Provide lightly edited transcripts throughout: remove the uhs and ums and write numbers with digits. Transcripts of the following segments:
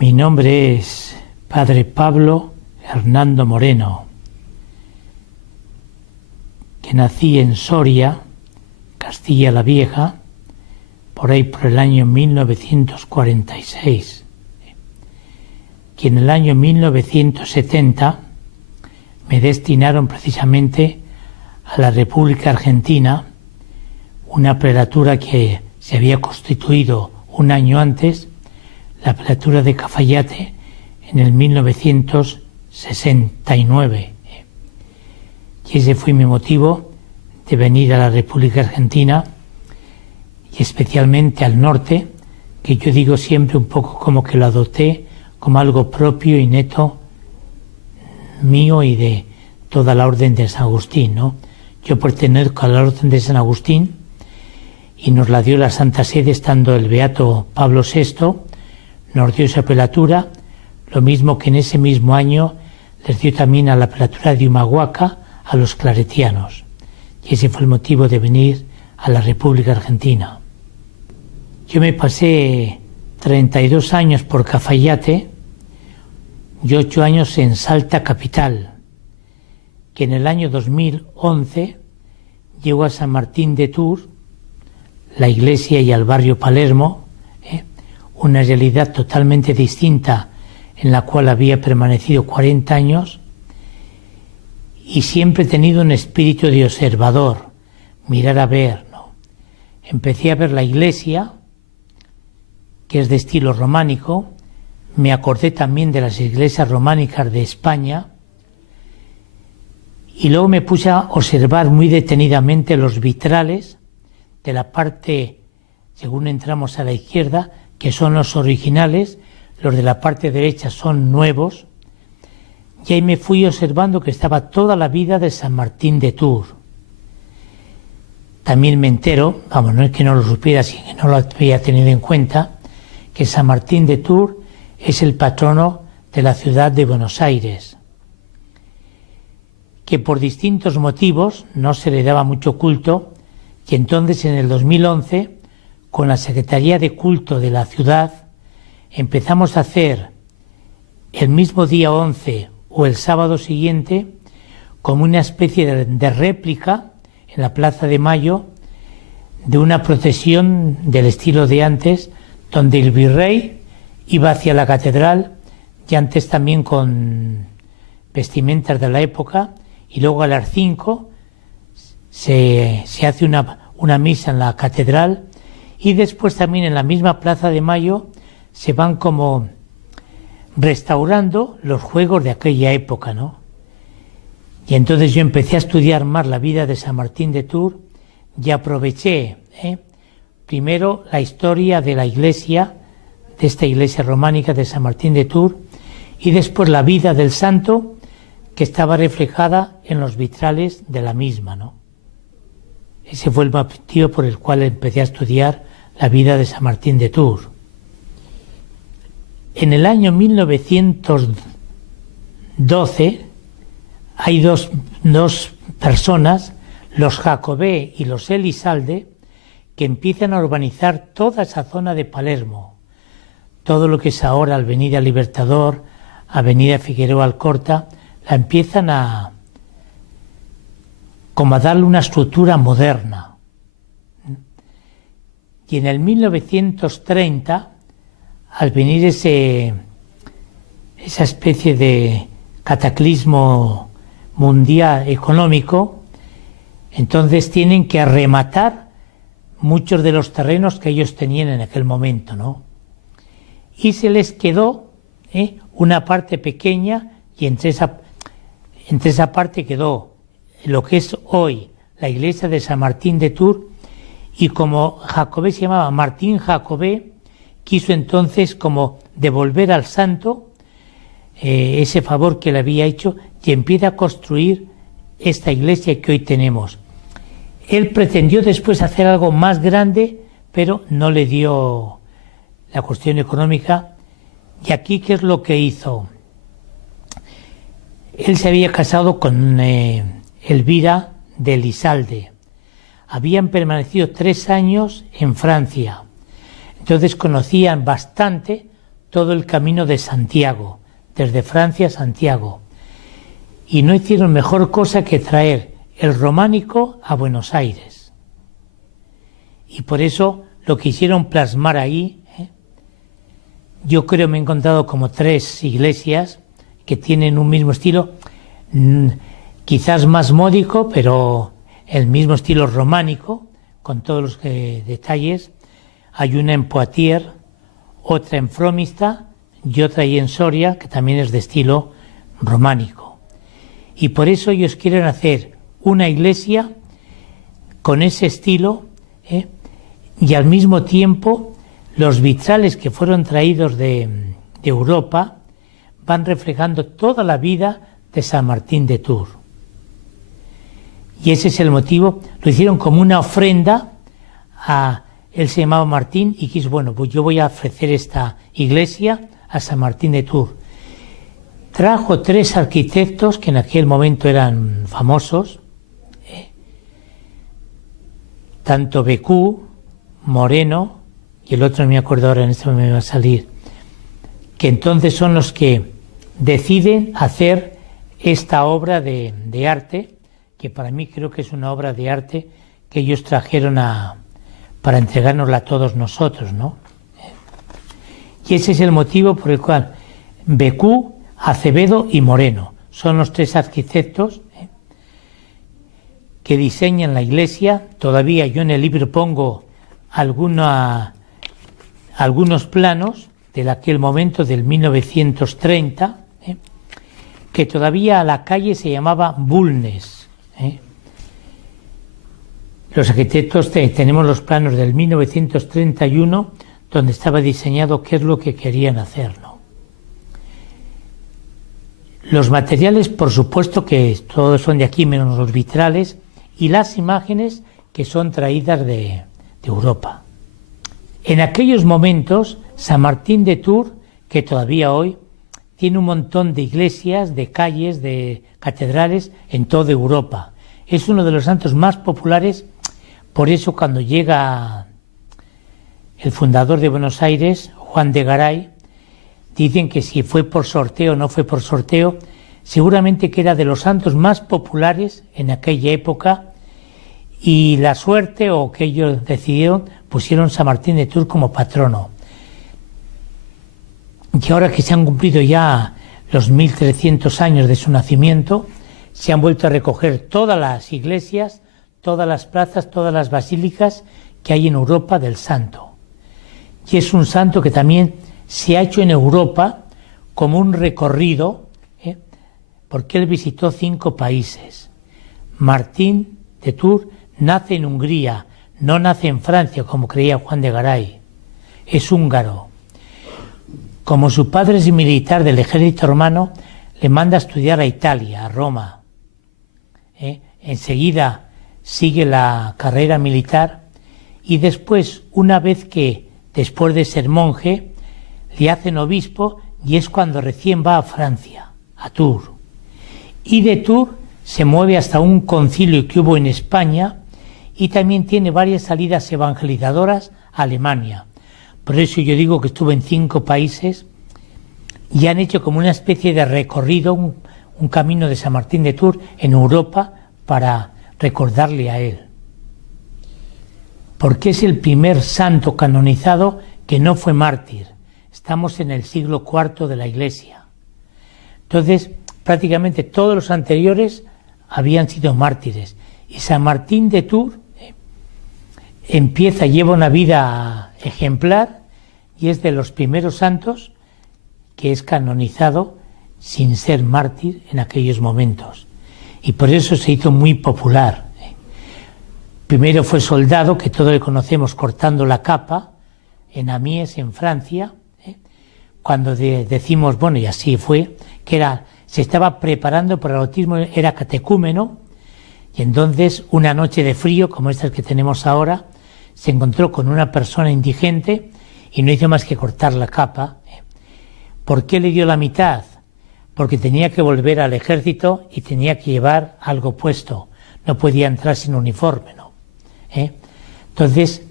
Mi nombre es Padre Pablo Hernando Moreno, que nací en Soria, Castilla la Vieja, por ahí por el año 1946, que en el año 1970 me destinaron precisamente a la República Argentina, una prelatura que se había constituido un año antes, la prelatura de Cafayate, en el 1969. Y ese fue mi motivo de venir a la República Argentina, y especialmente al norte, que yo digo siempre un poco como que lo adopté como algo propio y neto mío y de toda la Orden de San Agustín, ¿no? Yo pertenezco a la Orden de San Agustín y nos la dio la Santa Sede estando el Beato Pablo VI, nos dio esa prelatura, lo mismo que en ese mismo año les dio también a la prelatura de Humahuaca a los claretianos. Y ese fue el motivo de venir a la República Argentina. Yo me pasé 32 años por Cafayate y 8 años en Salta capital, que en el año 2011 llegó a San Martín de Tours, la iglesia y al barrio Palermo, una realidad totalmente distinta en la cual había permanecido 40 años, y siempre he tenido un espíritu de observador, mirar a ver, ¿no? Empecé a ver la iglesia, que es de estilo románico, me acordé también de las iglesias románicas de España, y luego me puse a observar muy detenidamente los vitrales de la parte, según entramos a la izquierda, que son los originales, los de la parte derecha son nuevos, y ahí me fui observando que estaba toda la vida de San Martín de Tours. También me entero, vamos, no es que no lo supiera, sino que no lo había tenido en cuenta, que San Martín de Tours es el patrono de la ciudad de Buenos Aires, que por distintos motivos no se le daba mucho culto, y entonces en el 2011, con la Secretaría de Culto de la ciudad, empezamos a hacer el mismo día 11 o el sábado siguiente como una especie de réplica en la Plaza de Mayo de una procesión del estilo de antes, donde el virrey iba hacia la catedral, y antes también con vestimentas de la época, y luego a las 5 se hace una misa en la catedral, y después también en la misma Plaza de Mayo se van como restaurando los juegos de aquella época, ¿no? Y entonces yo empecé a estudiar más la vida de San Martín de Tours y aproveché primero la historia de la iglesia, de esta iglesia románica de San Martín de Tours, y después la vida del santo que estaba reflejada en los vitrales de la misma, ¿no? Ese fue el motivo por el cual empecé a estudiar la vida de San Martín de Tours. En el año 1912 hay dos personas, los Jacobé y los Elizalde, que empiezan a urbanizar toda esa zona de Palermo, todo lo que es ahora Avenida Libertador, Avenida Figueroa Alcorta, la empiezan a darle una estructura moderna. Y en el 1930, al venir esa especie de cataclismo mundial económico, entonces tienen que rematar muchos de los terrenos que ellos tenían en aquel momento, ¿no? Y se les quedó una parte pequeña, y entre esa parte quedó lo que es hoy la iglesia de San Martín de Tours, y como Jacobé se llamaba Martín Jacobé, quiso entonces como devolver al santo ese favor que le había hecho, y empieza a construir esta iglesia que hoy tenemos. Él pretendió después hacer algo más grande, pero no le dio la cuestión económica. Y aquí, ¿qué es lo que hizo? Él se había casado con Elvira de Elizalde. Habían permanecido 3 años en Francia. Entonces conocían bastante todo el camino de Santiago, desde Francia a Santiago. Y no hicieron mejor cosa que traer el románico a Buenos Aires. Y por eso lo quisieron plasmar ahí. Yo creo me he encontrado como 3 iglesias que tienen un mismo estilo, quizás más módico, pero el mismo estilo románico, con todos los detalles. Hay una en Poitiers, otra en Fromista y otra ahí en Soria, que también es de estilo románico. Y por eso ellos quieren hacer una iglesia con ese estilo, y al mismo tiempo los vitrales que fueron traídos de Europa van reflejando toda la vida de San Martín de Tours. Y ese es el motivo, lo hicieron como una ofrenda él se llamaba Martín y quiso, bueno, pues yo voy a ofrecer esta iglesia a San Martín de Tours. Trajo 3 arquitectos que en aquel momento eran famosos, tanto Becú, Moreno, y el otro no me acuerdo ahora, en este momento me va a salir, que entonces son los que deciden hacer esta obra de arte, que para mí creo que es una obra de arte que ellos trajeron para entregárnosla a todos nosotros, ¿no? Y ese es el motivo por el cual Becú, Acevedo y Moreno son los 3 arquitectos que diseñan la iglesia. Todavía yo en el libro pongo algunos planos de aquel momento del 1930, que todavía la calle se llamaba Bulnes. Los arquitectos tenemos los planos del 1931, donde estaba diseñado qué es lo que querían hacer, ¿no? Los materiales, por supuesto que todos son de aquí, menos los vitrales, y las imágenes que son traídas de Europa. En aquellos momentos, San Martín de Tours, que todavía hoy tiene un montón de iglesias, de calles, de catedrales en toda Europa. Es uno de los santos más populares, por eso cuando llega el fundador de Buenos Aires, Juan de Garay, dicen que si fue por sorteo o no fue por sorteo, seguramente que era de los santos más populares en aquella época, y la suerte o que ellos decidieron, pusieron San Martín de Tours como patrono. Y ahora que se han cumplido ya los 1300 años de su nacimiento, se han vuelto a recoger todas las iglesias, todas las plazas, todas las basílicas que hay en Europa del santo. Y es un santo que también se ha hecho en Europa como un recorrido, porque él visitó 5 países. Martín de Tours nace en Hungría, no nace en Francia como creía Juan de Garay, es húngaro. Como su padre es militar del ejército romano, le manda a estudiar a Italia, a Roma. Enseguida sigue la carrera militar y después, una vez que, después de ser monje, le hacen obispo, y es cuando recién va a Francia, a Tours. Y de Tours se mueve hasta un concilio que hubo en España, y también tiene varias salidas evangelizadoras a Alemania. Por eso yo digo que estuvo en 5 países y han hecho como una especie de recorrido, un camino de San Martín de Tours en Europa para recordarle a él. Porque es el primer santo canonizado que no fue mártir. Estamos en el siglo IV de la Iglesia. Entonces, prácticamente todos los anteriores habían sido mártires. Y San Martín de Tours lleva una vida ejemplar y es de los primeros santos que es canonizado sin ser mártir en aquellos momentos. Y por eso se hizo muy popular. Primero fue soldado, que todos le conocemos cortando la capa, en Amiens, en Francia, cuando decimos, bueno, y así fue, que se estaba preparando para el bautismo, era catecúmeno, y entonces una noche de frío, como esta que tenemos ahora, se encontró con una persona indigente y no hizo más que cortar la capa. ¿Por qué le dio la mitad? Porque tenía que volver al ejército y tenía que llevar algo puesto, no podía entrar sin uniforme, ¿no? Entonces,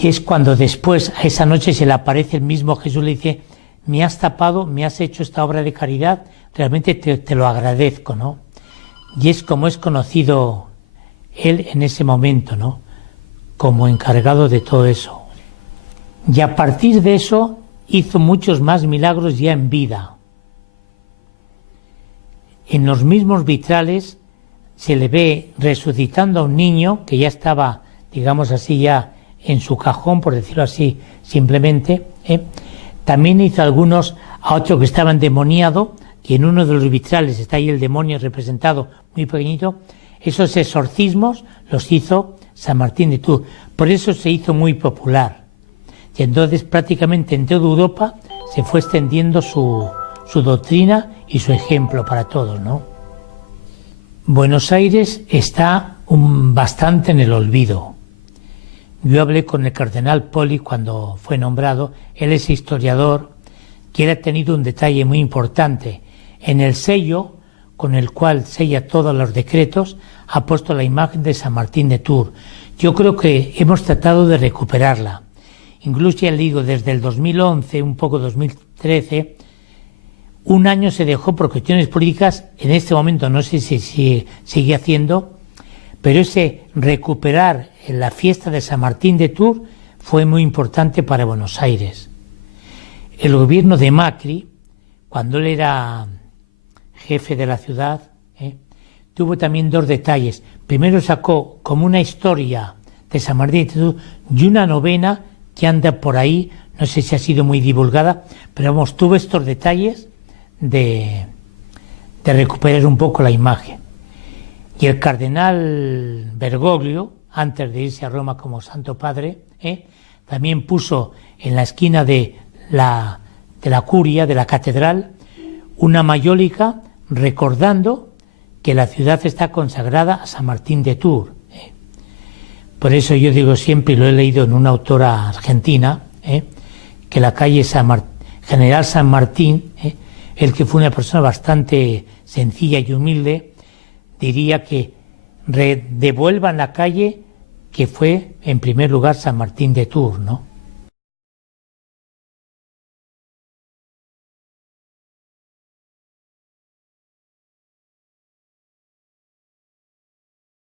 y es cuando después, a esa noche, se le aparece el mismo Jesús, le dice, me has tapado, me has hecho esta obra de caridad, realmente te lo agradezco, ¿no? Y es como es conocido él en ese momento, ¿no? Como encargado de todo eso. Y a partir de eso hizo muchos más milagros ya en vida. En los mismos vitrales se le ve resucitando a un niño que ya estaba, digamos así, ya en su cajón, por decirlo así, simplemente. También hizo algunos a otro que estaba endemoniado, que en uno de los vitrales está ahí el demonio representado muy pequeñito. Esos exorcismos los hizo San Martín de Tours. Por eso se hizo muy popular. Y entonces prácticamente en toda Europa se fue extendiendo su doctrina y su ejemplo para todos, ¿no? Buenos Aires está bastante en el olvido. Yo hablé con el cardenal Poli cuando fue nombrado. Él es historiador, que él ha tenido un detalle muy importante. En el sello con el cual sella todos los decretos ha puesto la imagen de San Martín de Tours. Yo creo que hemos tratado de recuperarla. Incluso ya le digo, desde el 2011, un poco 2013, un año se dejó por cuestiones políticas. En este momento no sé si sigue haciendo, pero ese recuperar la fiesta de San Martín de Tours fue muy importante para Buenos Aires. El gobierno de Macri, cuando él era jefe de la ciudad, tuvo también dos detalles. Primero sacó como una historia de San Martín de Tours y una novena que anda por ahí, no sé si ha sido muy divulgada, pero vamos, tuvo estos detalles de recuperar un poco la imagen. Y el cardenal Bergoglio, antes de irse a Roma como Santo Padre, también puso en la esquina de la curia, de la catedral, una mayólica recordando que la ciudad está consagrada a San Martín de Tours. Por eso yo digo siempre, y lo he leído en una autora argentina, que la calle General San Martín, el que fue una persona bastante sencilla y humilde, diría que devuelvan la calle que fue en primer lugar San Martín de Tours, ¿no?